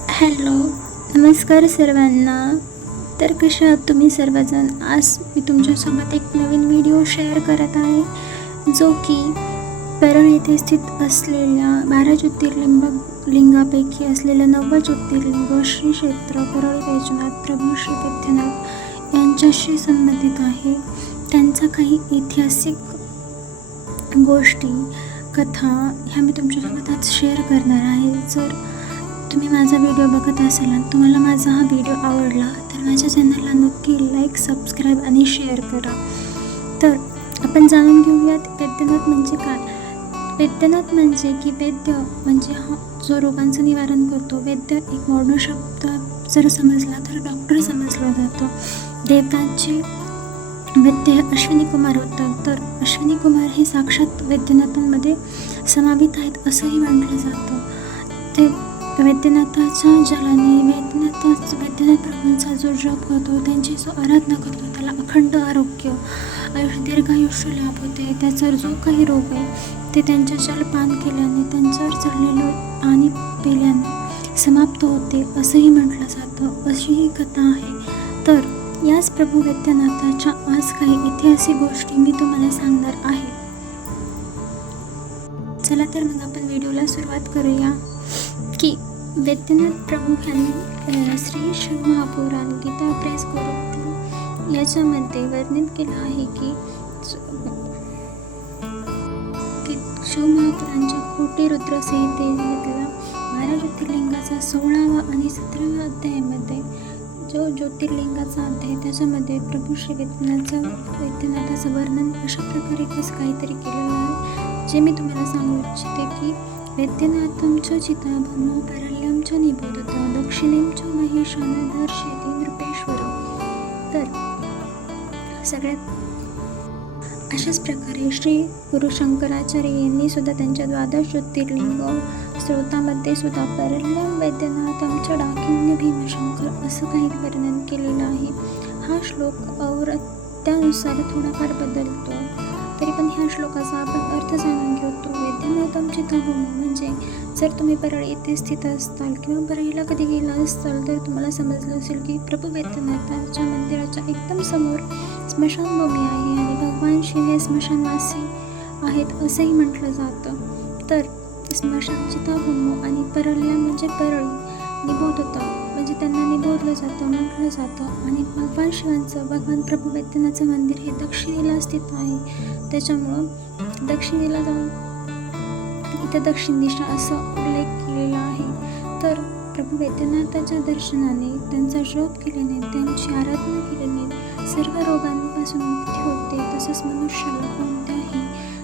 Hello नमस्कार सर्वांना. तर कशा आहात तुम्ही सर्वजण? आज मी तुमच्यासोबत एक नवीन व्हिडिओ शेअर करत आहे जो की परळ येथे स्थित असलेल्या बारा ज्योतिर्लिंग लिंगापैकी असलेलं नववं ज्योतिर्लिंग श्री क्षेत्र परळी वैजनाथ प्रभू श्री वैद्यनाथ यांच्याशी संबंधित आहे. त्यांचा काही ऐतिहासिक गोष्टी कथा ह्या मी तुमच्यासोबत आज शेअर करणार आहे. जर तुम्ही माझा व्हिडिओ बघत असाल आणि तुम्हाला माझा हा व्हिडिओ आवडला तर माझ्या चॅनलला नक्की लाईक सबस्क्राईब आणि शेअर करा. तर आपण जाणून घेऊयात वैद्यनाथ म्हणजे काय? वैद्यनाथ म्हणजे की वैद्य म्हणजे हा जो रोगांचं निवारण करतो. वैद्य एक मॉडर्न शब्द जर समजला तर डॉक्टर समजला जातो. देवतांचे वैद्य हे अश्विनी कुमार होतात तर अश्विनी कुमार हे साक्षात वैद्यनाथांमध्ये समावित आहेत असंही म्हटलं जातं. ते वैद्यनाथाच्या जलाने वैद्यनाथाच वैद्यनाथ प्रभूंचा जो जप करतो त्यांची जो आराधना करतो त्याला अखंड आरोग्य आयुष्य दीर्घायुष्य लाभ होते. त्याचा जो काही रोग आहे ते त्यांच्या जलपान केल्याने त्यांच्यावर चढलेलं पाणी पिल्याने समाप्त होते असंही म्हटलं जातं. अशी ही कथा आहे. तर याच प्रभू वैद्यनाथाच्या आज काही ऐतिहासिक गोष्टी मी तुम्हाला सांगणार आहे. चला तर मग आपण व्हिडिओला सुरुवात करूया. की वैद्यनाथ प्रमुख यांनी अ, श्री शिवमहापुराण गीता प्रेस गोरखपूर याच्यामध्ये वर्णित केलं आहे की शिवमहापुरांच्या कोटी रुद्र संहितेमधला बारा ज्योतिर्लिंगाचा सोळावा आणि सतराव्या अध्यायामध्ये जो ज्योतिर्लिंगाचा अध्याय त्याच्यामध्ये प्रभू श्री वेदनाचं वैद्यनाथाचं वर्णन अशा प्रकारे कसं काहीतरी केलेलं आहे. जे मी तुम्हाला सांगू इच्छिते की वैद्यनाथं च चिताभूमो परल्यं च निबोधत दक्षिणेम च महेशान दर्शयति नृपेश्वर। तर सगळ्यात अशाच प्रकारे श्री गुरु शंकराचार्य यांनी सुद्धा त्यांच्या द्वादश ज्योतिर्लिंग स्रोतामध्ये सुद्धा परल्यं वैद्यनाथांच्या डाकिन्य भीमशंकर असं काही वर्णन केलेलं आहे. हा श्लोक और त्यानुसार थोडाफार बदलतो. तरी पण ह्या श्लोकाचा आपण अर्थ जाणून घेतो वैद्यनाथम चिताभूमी म्हणजे जर तुम्ही परळ येथे स्थित असताल किंवा परळीला कधी गेला असाल तर तुम्हाला समजलं असेल की प्रभू वेद्यनाथाच्या मंदिराच्या एकदम समोर स्मशानभूमी आहे आणि भगवान शिव हे स्मशानवासी आहेत असंही म्हटलं जातं. तर स्मशान चिताभूम आणि या म्हणजे परळी. निबोधता म्हणजे त्यांना निबोधलं जातं म्हटलं जातं. आणि भगवान शिवांचं भगवान प्रभू वैद्यनाथचं मंदिर हे दक्षिणेला स्थित आहे. त्याच्यामुळं दक्षिणेला जाऊन इथं दक्षिण दिशा असं उल्लेख केलेला आहे. तर प्रभू वैद्यनाथाच्या दर्शनाने त्यांचा जप केल्याने त्यांची आराधना केल्याने सर्व रोगांपासून मुक्ती होते तसंच मनुष्याला कोणत्या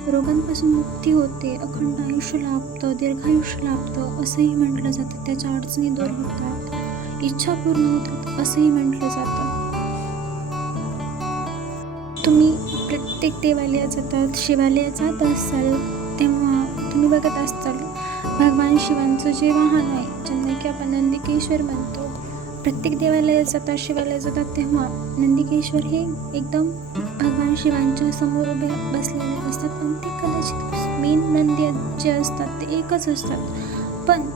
रोगांपासून मुक्ती होते अखंड आयुष्य लाभतं दीर्घायुष्य लाभतं असंही म्हटलं जातं. त्याच्या अडचणी दूर होतात. इच्छा पूर्ण होतात असंही म्हटलं जातं. तुम्ही प्रत्येक देवालयात जातात शिवालयात जात असाल तेव्हा तुम्ही बघत असताल भगवान शिवांचं जे वाहन आहे ज्यांना की आपण नंदिकेश्वर म्हणतो प्रत्येक देवालयात जातात शिवालयात जातात तेव्हा नंदिकेश्वर हे एकदम भगवान शिवांच्या समोर उभे बसलेले असतात. पण ते कदाचित मेन नंदी जे असतात ते एकच असतात. पण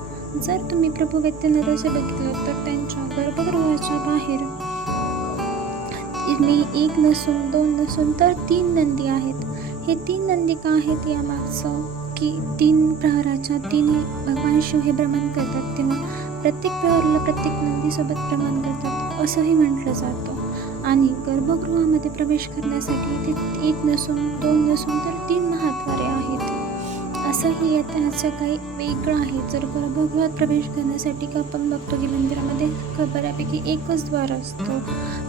जर तुम्ही प्रभू वैद्यनाथाचे बघितलं तर त्यांच्या गर्भगृहाच्या बाहेर मी एक नसून दोन नसून तर तीन नंदी आहेत. हे तीन नंदी का आहेत यामागचं की तीन प्रहराच्या तीन भगवान शिव हे भ्रमण करतात तेव्हा प्रत्येक प्रहरला प्रत्येक नंदीसोबत भ्रमण करतात असंही म्हटलं जातं. आणि गर्भगृहामध्ये प्रवेश करण्यासाठी इथे एक नसून दोन नसून तर तीन महाद्वारे आहेत. असंही याचं काही वेगळं आहे. जर गर्भगृहात प्रवेश करण्यासाठी का आपण बघतो की मंदिरामध्ये बऱ्यापैकी एकच द्वार असतो.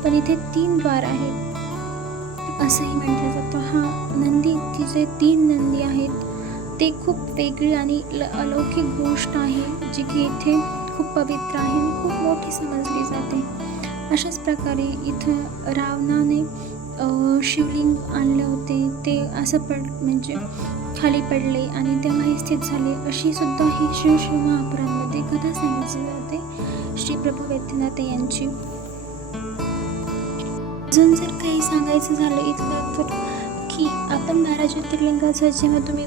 पण इथे तीन द्वार आहेत. असंही म्हटलं जातं. हा नंदी तिचे जे तीन नंदी आहेत. ते खूप वेगळी आणि ल अलौकिक गोष्ट आहे जी की इथे खूप पवित्र आहे आणि खूप मोठी समजली जाते. अशाच प्रकारे इथं रावणाने शिवलिंग आणले होते. ते असं पड म्हणजे खाली पडले आणि तेव्हा हे स्थित झाले. अशी सुद्धा ही श्री शिव महापुरांमध्ये कथा सांगितली जाते. श्री प्रभू वैद्यनाथ यांची. अजून जर काही सांगायचं झालं इथलं तर की आपण बारा ज्योतिर्लिंगाचं जेव्हा तुम्ही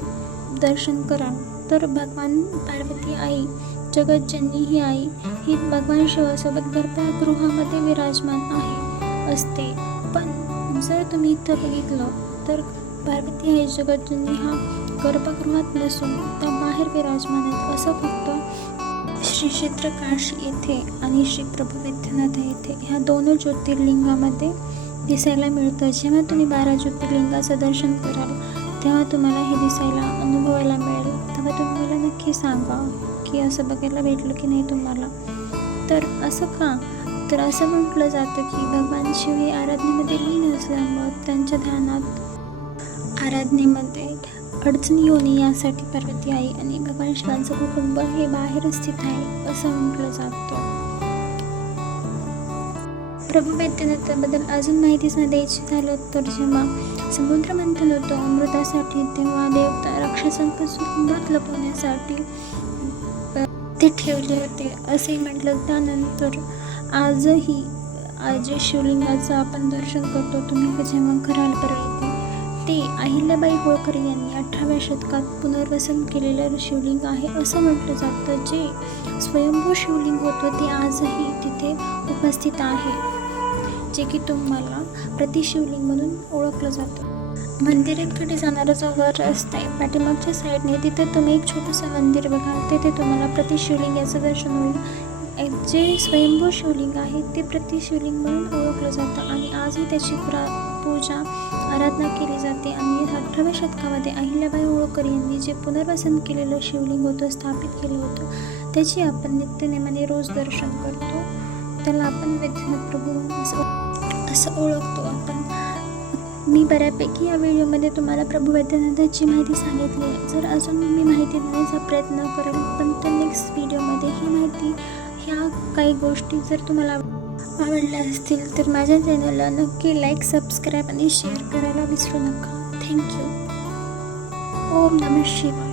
दर्शन कराल तर भगवान पार्वती आई जगज्जननी ही आई ही भगवान शिवासोबत गर्भगृहामध्ये विराजमान आहे असते. पण जर तुम्ही इथं बघितलं तर पार्वती आई जगज्जननी हा गर्भगृहात नसून त्या बाहेर विराजमान आहेत असं फक्त श्री क्षेत्र काशी येथे आणि श्री प्रभू वैद्यनाथ येथे ह्या दोन ज्योतिर्लिंगामध्ये दिसायला मिळतं. जेव्हा तुम्ही बारा ज्योतिर्लिंगाचं दर्शन कराल तेव्हा तुम्हाला हे दिसायला अनुभवायला मिळेल तेव्हा तुम्ही मला नक्की सांगा की असं बघायला भेटलं की नाही तुम्हाला? तर असं का? तर असं म्हटलं जातं की भगवान शिव हे आराधनेमध्ये लीन असल्यामुळं त्यांच्या ध्यानात आराधनेमध्ये अडचणी येऊ नये यासाठी पार्वती आई आणि भगवान शिवांचं कुटुंब हे बाहेर स्थित आहे असं म्हटलं जातं. प्रभू वैद्यनाथाबद्दल अजून माहिती न द्यायची झालं तर जेव्हा समुद्र मंथन होतं अमृतासाठी तेव्हा देवता राक्षसांपासून अमृत लपवण्यासाठी ते ठेवले होते. असे म्हटलं त्यानंतर आजही आज शिवलिंगाचं आपण दर्शन करतो. तुम्ही जेव्हा कराल परत ते अहिल्याबाई होळकर यांनी अठराव्या शतकात पुनर्वसन केलेलं शिवलिंग आहे असं म्हटलं जातं. जे स्वयंभू शिवलिंग होतं ते आजही तिथे उपस्थित आहे. जे की तुम्हाला प्रतिशिवलिंग म्हणून ओळखलं जातं. मंदिराकडे जाणारा जो वर रस्ता आहे पाठीमागच्या साईडने तिथे तुम्ही एक छोटंसं मंदिर बघाल तिथे तुम्हाला प्रतिशिवलिंग याचं दर्शन होईल एक जे स्वयंभू शिवलिंग आहे ते प्रतिशिवलिंग म्हणून ओळखलं जातं आणि आजही त्याची प्रा पूजा आराधना केली जाते आणि अठराव्या शतकामध्ये अहिल्याबाई होळकर यांनी जे पुनर्वसन केलेलं शिवलिंग होतं स्थापित केलं होतं त्याची आपण नित्यनेमाने रोज दर्शन करतो. त्याला आपण वैद्यनाथ प्रभू असं असं ओळखतो. आपण मी बऱ्यापैकी या व्हिडिओमध्ये तुम्हाला प्रभू वैद्यनाथाची माहिती सांगितली आहे. जर अजून मी माहिती देण्याचा प्रयत्न करेन पण तर नेक्स्ट व्हिडिओमध्ये ही माहिती ह्या काही गोष्टी जर तुम्हाला आवडल्या असतील तर माझ्या चॅनलला नक्की लाईक सबस्क्राईब आणि शेअर करायला विसरू नका. थँक्यू ओम नम शिवाय.